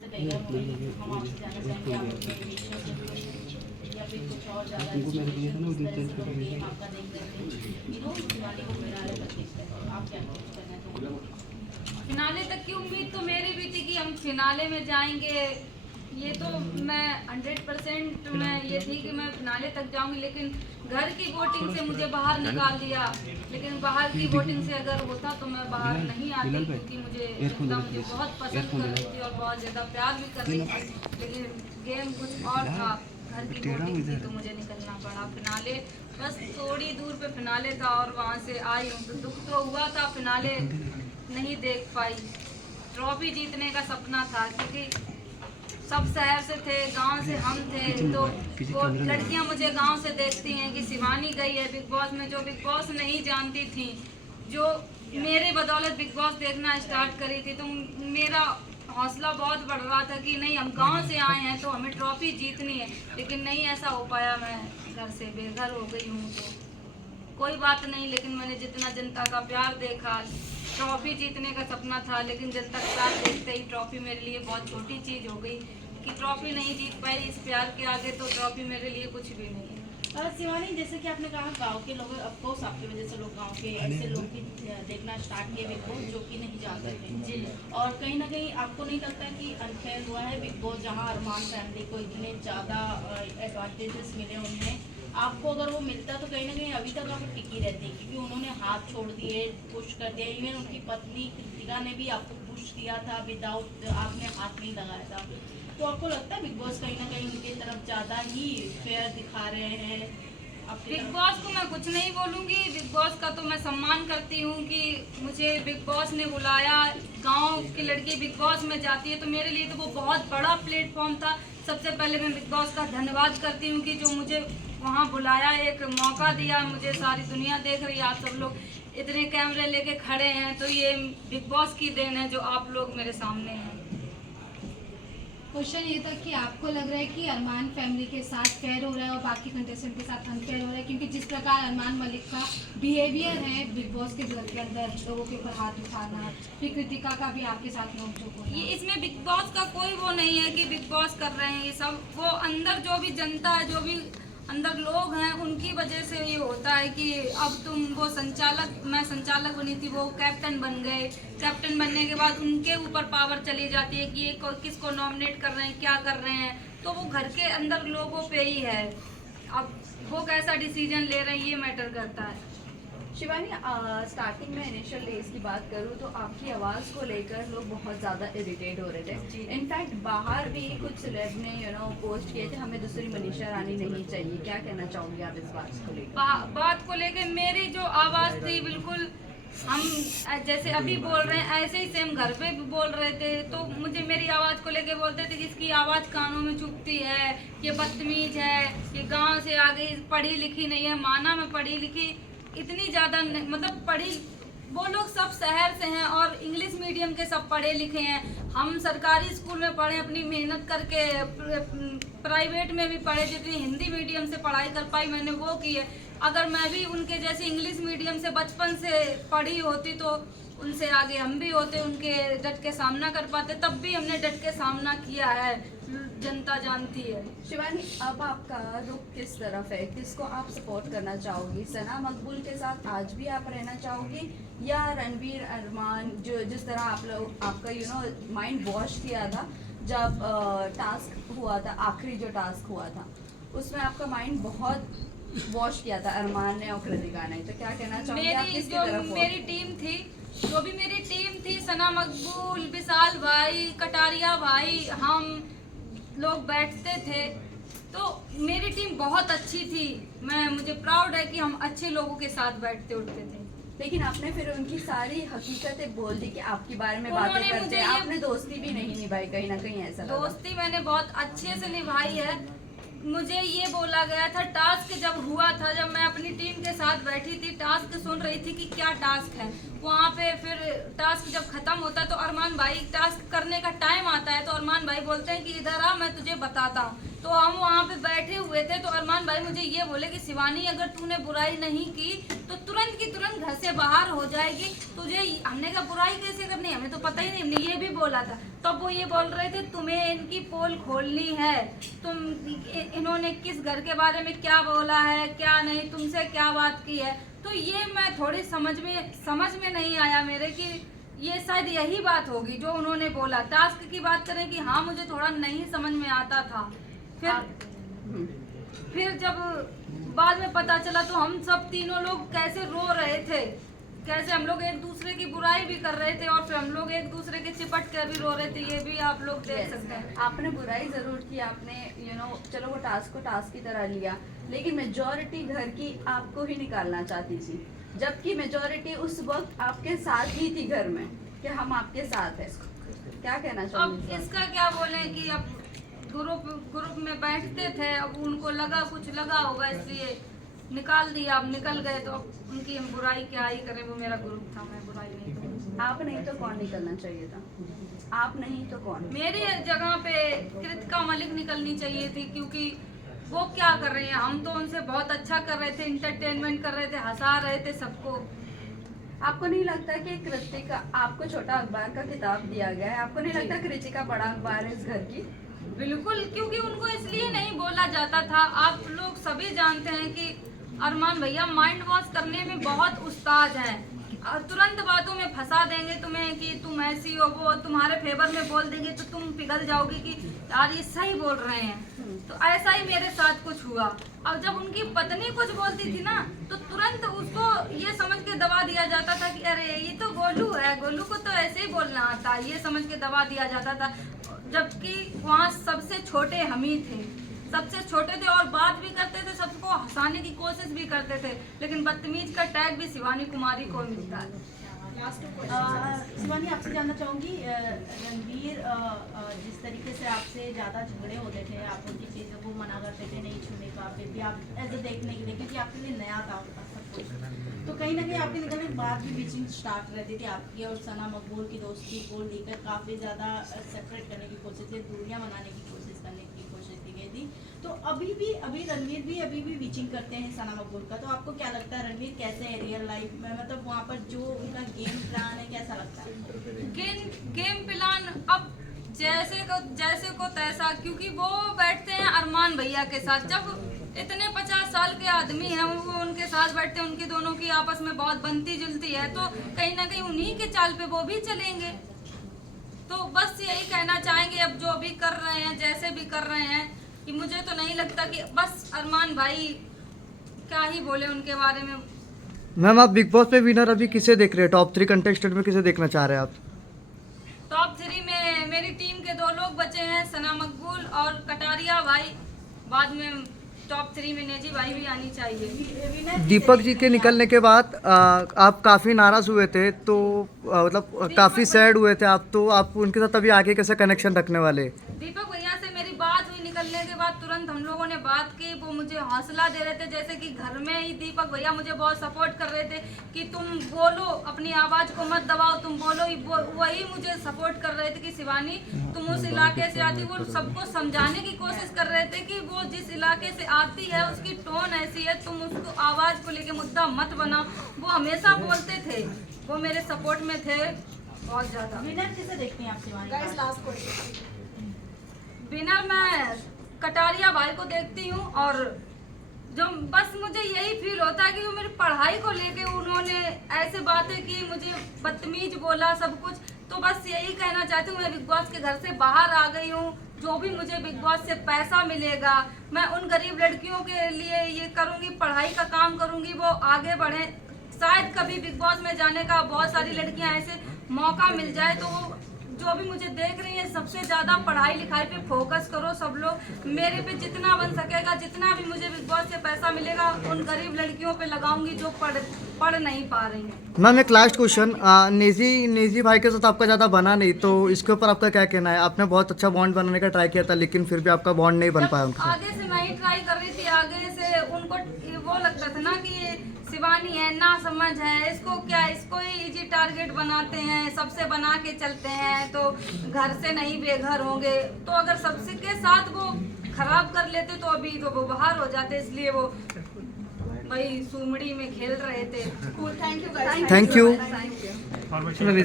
हम आपसे जानना चाहेंगे आप अपने रिलेशनशिप या फिर कुछ और ज़्यादा आपका देख रहे थे दिवाली को फिनाले तक आप क्या कुछ करना चाहेंगे? फिनाले तक की उम्मीद तो मेरी भी थी कि हम फिनाले में जाएंगे। ये तो मैं 100% मैं ये थी कि मैं फिनाले तक जाऊंगी, लेकिन घर की वोटिंग से मुझे बाहर निकाल दिया। लेकिन बाहर की वोटिंग से अगर होता तो मैं बाहर नहीं आती, क्योंकि जनता मुझे बहुत पसंद कर रही थी और बहुत ज़्यादा प्यार भी कर रही थी। लेकिन गेम कुछ और था, घर की वोटिंग थी तो मुझे निकलना पड़ा। फिनाले बस थोड़ी दूर पे फिनाले था और वहाँ से आई हूँ, तो दुख तो हुआ था, फिनाले नहीं देख पाई। ट्रॉफी जीतने का सपना था, क्योंकि सब शहर से थे, गांव से हम थे, तो वो लड़कियां मुझे गांव से देखती हैं कि शिवानी गई है बिग बॉस में, जो बिग बॉस नहीं जानती थी, जो मेरे बदौलत बिग बॉस देखना स्टार्ट करी थी। तो मेरा हौसला बहुत बढ़ रहा था कि नहीं, हम गांव से आए हैं तो हमें ट्रॉफी जीतनी है। लेकिन नहीं ऐसा हो पाया, मैं घर से बेघर हो गई हूँ, तो कोई बात नहीं। लेकिन मैंने जितना जनता का प्यार देखा, ट्रॉफी जीतने का सपना था, लेकिन जनता का प्यार देखते ही ट्रॉफी मेरे लिए बहुत छोटी चीज़ हो गई कि ट्रॉफी नहीं जीत पाई। इस प्यार के आगे तो ट्रॉफी मेरे लिए कुछ भी नहीं है। शिवानी, जैसे कि आपने कहा गांव के लोग, ऑफकोर्स आपकी वजह से लोग गांव के ऐसे लोग भी देखना स्टार्ट किए बिग बॉस जो कि नहीं जानते थे जी। और कहीं ना कहीं आपको नहीं लगता कि अनफेयर हुआ है बिग बॉस, जहां अरमान फैमिली को इतने ज़्यादा एडवांटेजेस मिले उन्हें, आपको अगर वो मिलता तो कहीं ना कहीं अभी तक आप टिकी रहती, क्योंकि उन्होंने हाथ छोड़ दिए, पुश कर दिया। इवन उनकी पत्नी कृतिका ने भी आपको पुश किया था, विदाउट आपने हाथ नहीं लगाया था। तो आपको लगता है बिग बॉस कहीं ना कहीं उनकी तरफ ज़्यादा ही फेयर दिखा रहे हैं? बिग बॉस को मैं कुछ नहीं बोलूँगी, बिग बॉस का तो मैं सम्मान करती हूँ कि मुझे बिग बॉस ने बुलाया। गांव की लड़की बिग बॉस में जाती है तो मेरे लिए तो वो बहुत बड़ा प्लेटफॉर्म था। सबसे पहले मैं बिग बॉस का धन्यवाद करती हूँ कि जो मुझे वहाँ बुलाया, एक मौका दिया मुझे। सारी दुनिया देख रही है, आप सब लोग इतने कैमरे लेके खड़े हैं, तो ये बिग बॉस की देन है जो आप लोग मेरे सामने हैं। क्वेश्चन ये था कि आपको लग रहा है कि अरमान फैमिली के साथ फेयर हो रहा है और बाकी कंटेस्टेंट के साथ अनफेयर हो रहा है, क्योंकि जिस प्रकार अरमान मलिक का बिहेवियर है बिग बॉस के घर के अंदर, लोगों के ऊपर हाथ उठाना, फिर कृतिका का भी आपके साथ नोक-झोंक होना, ये इसमें बिग बॉस का कोई वो नहीं है कि बिग बॉस कर रहे हैं ये सब। वो अंदर जो भी जनता है, जो भी अंदर लोग हैं, उनकी वजह से ये होता है कि अब तुम वो संचालक, मैं संचालक बनी थी, वो कैप्टन बन गए। कैप्टन बनने के बाद उनके ऊपर पावर चली जाती है कि ये किसको नॉमिनेट कर रहे हैं, क्या कर रहे हैं, तो वो घर के अंदर लोगों पे ही है। अब वो कैसा डिसीजन ले रहे हैं ये मैटर करता है। शिवानी, स्टार्टिंग में इनिशियल डेज की बात करूँ तो आपकी आवाज़ को लेकर लोग बहुत ज़्यादा इरिटेट हो रहे थे। इनफैक्ट बाहर भी कुछ सेलेब ने पोस्ट किए थे, हमें दूसरी मनीषा रानी नहीं चाहिए। क्या कहना चाहूँगी आप इस बात को लेकर? बात को लेकर मेरी जो आवाज़ थी, बिल्कुल हम जैसे अभी बोल रहे हैं ऐसे ही सेम घर पे भी बोल रहे थे, तो मुझे मेरी आवाज़ को लेके बोलते थे कि इसकी आवाज़ कानों में चुभती है, ये बदतमीज है, ये गांव से आ गई, पढ़ी लिखी नहीं है। माना मैं पढ़ी लिखी इतनी ज़्यादा मतलब पढ़ी, वो लोग सब शहर से हैं और इंग्लिश मीडियम के सब पढ़े लिखे हैं। हम सरकारी स्कूल में पढ़े, अपनी मेहनत करके, प्राइवेट में भी पढ़े, जितनी हिंदी मीडियम से पढ़ाई कर पाई मैंने वो की है। अगर मैं भी उनके जैसे इंग्लिश मीडियम से बचपन से पढ़ी होती तो उनसे आगे हम भी होते, उनके डट के सामना कर पाते। तब भी हमने डट के सामना किया है, जनता जानती है। शिवानी, अब आपका रुख किस तरफ है? किसको आप सपोर्ट करना चाहोगी? सना मकबूल के साथ आज भी आप रहना चाहोगी, या रणवीर अरमान, जो जिस तरह आप लोग आपका माइंड वॉश किया था जब टास्क हुआ था, आखिरी जो टास्क हुआ था उसमें आपका माइंड बहुत वॉश किया था अरमान ने और कृतिका ने, तो क्या कहना चाहोगी आप किसकी तरफ हो? मेरी टीम थी, जो भी मेरी टीम थी, सना मकबूल, विशाल भाई, कटारिया भाई, हम लोग बैठते थे, तो मेरी टीम बहुत अच्छी थी। मुझे प्राउड है कि हम अच्छे लोगों के साथ बैठते उठते थे। लेकिन आपने फिर उनकी सारी हकीकतें बोल दी कि आपके बारे में बातें करते हैं, आपने दोस्ती भी नहीं निभाई, कहीं ना कहीं ऐसा लगा। दोस्ती मैंने बहुत अच्छे से निभाई है। मुझे ये बोला गया था, टास्क जब हुआ था, जब मैं अपनी टीम के साथ बैठी थी, टास्क सुन रही थी कि क्या टास्क है, वहाँ पे फिर टास्क जब खत्म होता है तो अरमान भाई, टास्क करने का टाइम आता है तो अरमान भाई बोलते हैं कि इधर आ, मैं तुझे बताता हूँ। तो हम वहाँ पे बैठे हुए थे तो अरमान भाई मुझे ये बोले कि शिवानी, अगर तूने बुराई नहीं की तो तुरंत की तुरंत घर से बाहर हो जाएगी। तुझे, हमने कहा बुराई कैसे करनी, हमें तो पता ही नहीं, हमने ये भी बोला था। तब वो ये बोल रहे थे तुम्हें इनकी पोल खोलनी है, तुम इन्होंने किस घर के बारे में क्या बोला है क्या नहीं, तुमसे क्या बात की है। तो ये मैं थोड़ी समझ में नहीं आया मेरे कि ये शायद यही बात होगी जो उन्होंने बोला। टास्क की बात करें कि हाँ मुझे थोड़ा नहीं समझ में आता था। फिर जब बाद में पता चला तो हम सब तीनों लोग कैसे रो रहे थे, कैसे हम लोग एक दूसरे की बुराई भी कर रहे थे और फिर हम लोग एक दूसरे के चिपट कर भी रो रहे थे। ये भी आप लोग देख सकते हैं। आपने बुराई जरूर की, आपने चलो वो टास्क को टास्क की तरह लिया, लेकिन मेजॉरिटी घर की आपको ही निकालना चाहती थी, जबकि मेजॉरिटी उस वक्त आपके साथ ही थी घर में कि हम आपके साथ हैं। क्या कहना अब चाहोगे? इसका क्या बोले कि अब ग्रुप में बैठते थे, अब उनको लगा कुछ लगा होगा इसलिए निकाल दिया। अब निकल गए तो अब उनकी हम बुराई क्या ही करें, वो मेरा ग्रुप था, मैं बुराई नहीं करूँ। आप नहीं तो कौन निकलना चाहिए था? आप नहीं तो कौन? मेरी जगह पे कृतिका मलिक निकलनी चाहिए थी, क्योंकि वो क्या कर रहे हैं, हम तो उनसे बहुत अच्छा कर रहे थे, इंटरटेनमेंट कर रहे थे, हंसा रहे थे सबको। आपको नहीं लगता कि कृतिका, आपको छोटा अखबार का किताब दिया गया है, आपको नहीं लगता कृतिका बड़ा अखबार है इस घर की? बिल्कुल, क्योंकि उनको इसलिए नहीं बोला जाता था। आप लोग सभी जानते हैं कि अरमान भैया माइंड वॉश करने में बहुत उस्ताद हैं, और तुरंत बातों में फंसा देंगे तुम्हें कि तुम ऐसी हो, वो तुम्हारे फेवर में बोल देंगे तो तुम पिघल जाओगी कि यार ये सही बोल रहे हैं। तो ऐसा ही मेरे साथ कुछ हुआ। अब जब उनकी पत्नी कुछ बोलती थी ना तो तुरंत उसको ये समझ के दबा दिया जाता था कि अरे ये तो गोलू है, गोलू को तो ऐसे ही बोलना आता, ये समझ के दबा दिया जाता था। जबकि वहाँ सबसे छोटे हम ही थे, सबसे छोटे थे और बात भी करते थे, सबको हंसाने की कोशिश भी करते थे, लेकिन बदतमीज का टैग भी शिवानी कुमारी को मिलता है। शिवानी, आपसे जानना चाहूंगी, रणवीर जिस तरीके से आपसे ज़्यादा झगड़े होते थे, आप उनकी चीज़ों को मना करते थे नहीं छूने का, फिर भी आप ऐसे देखने के लिए, क्योंकि आपके लिए नया था उनका सब कुछ, तो कहीं ना कहीं आपके निकलने के बाद भी बीचिंग स्टार्ट रहती थी आपकी और सना मकबूल की दोस्ती को लेकर काफ़ी ज़्यादा सेपरेट करने की कोशिश थी, दूरियाँ बनाने की कोशिश करने की कोशिश की गई थी। तो अभी रणवीर भी अभी भी बीचिंग करते हैं सना मकबूल का, तो आपको क्या लगता है रणवीर कैसे है रियल लाइफ में, मतलब वहाँ पर जो उनका गेम प्लान है कैसा लगता है? गेम प्लान अब जैसे को तैसा, क्योंकि वो बैठते हैं अरमान भैया के साथ। जब इतने 50 साल के आदमी हैं वो उनके साथ बैठते हैं, उनकी दोनों की आपस में बहुत बनती जुलती है, तो कहीं ना कहीं उन्हीं के चाल पे वो भी चलेंगे। तो बस यही कहना चाहेंगे, अब जो भी कर रहे हैं जैसे भी कर रहे हैं, कि मुझे तो नहीं लगता कि बस अरमान भाई क्या ही बोले उनके बारे में। मैम आप बिग बॉस पे विनर अभी किसे देख रहे हैं? टॉप 3 कंटेस्टेंट में किसे देखना चाह रहे हैं आप? टॉप 3 में मेरी टीम के 2 लोग बचे हैं, सना मकबूल और कटारिया भाई। बाद में टॉप 3 में नेजी भाई भी आनी चाहिए। दीपक जी के निकलने के बाद आप काफ़ी नाराज हुए थे, तो मतलब काफ़ी सैड हुए थे आप, तो आप उनके साथ अभी आगे कैसे कनेक्शन रखने वाले? दीपक भैया से मेरी बात हुई निकलने के बाद, तुरंत हम लोगों ने बात की। वो मुझे हौसला दे रहे थे, जैसे कि घर में ही दीपक भैया मुझे बहुत सपोर्ट कर रहे थे कि तुम बोलो, अपनी आवाज़ को मत दबाओ, तुम बोलो। वही मुझे सपोर्ट कर रहे थे कि शिवानी तुम उस इलाके से आती, वो सबको समझाने की कोशिश कर रहे थे कि वो जिस इलाके से आती है उसकी टोन ऐसी है, तुम उसको आवाज़ को लेके मुद्दा मत बनाओ। वो हमेशा बोलते थे, वो मेरे सपोर्ट में थे बहुत ज़्यादा। विनर किसे देखती हैं आप शिवानी? विनर मैं कटारिया भाई को देखती हूँ, और जो बस मुझे यही फील होता है कि वो मेरी पढ़ाई को लेके उन्होंने ऐसे बातें की, मुझे बदतमीज बोला सब कुछ। तो बस यही कहना चाहती हूँ, मैं बिग बॉस के घर से बाहर आ गई हूँ, जो भी मुझे बिग बॉस से पैसा मिलेगा मैं उन गरीब लड़कियों के लिए ये करूँगी, पढ़ाई का काम करूँगी, वो आगे बढ़े। शायद कभी बिग बॉस में जाने का बहुत सारी लड़कियाँ ऐसे मौका मिल जाए, तो वो जो भी मुझे देख रही है सबसे ज़्यादा पढ़ाई लिखाई पे फोकस करो सब लोग। मेरे पे जितना बन सकेगा, जितना भी मुझे बिग बॉस से पैसा मिलेगा उन गरीब लड़कियों पे लगाऊंगी जो पढ़ नहीं पा रही हैं। मैम एक लास्ट क्वेश्चन, नेजी भाई के साथ आपका ज़्यादा बना नहीं, तो इसके ऊपर आपका क्या कहना है? आपने बहुत अच्छा बॉन्ड बनाने का ट्राई किया था, लेकिन फिर भी आपका बॉन्ड नहीं बन पाया उनके साथ। आगे से मैं ही ट्राई कर रही थी, आगे से उनको वो लगता था ना कि ये शिवानी है, ना समझ है, इसको क्या, इसको ही इजी टारगेट बनाते हैं, सबसे बना के चलते हैं तो घर से नहीं बेघर होंगे। तो अगर सबसे के साथ वो खराब कर लेते तो अभी तो वो बाहर हो जाते, इसलिए वो भाई सुमड़ी में खेल रहे थे। Thank you.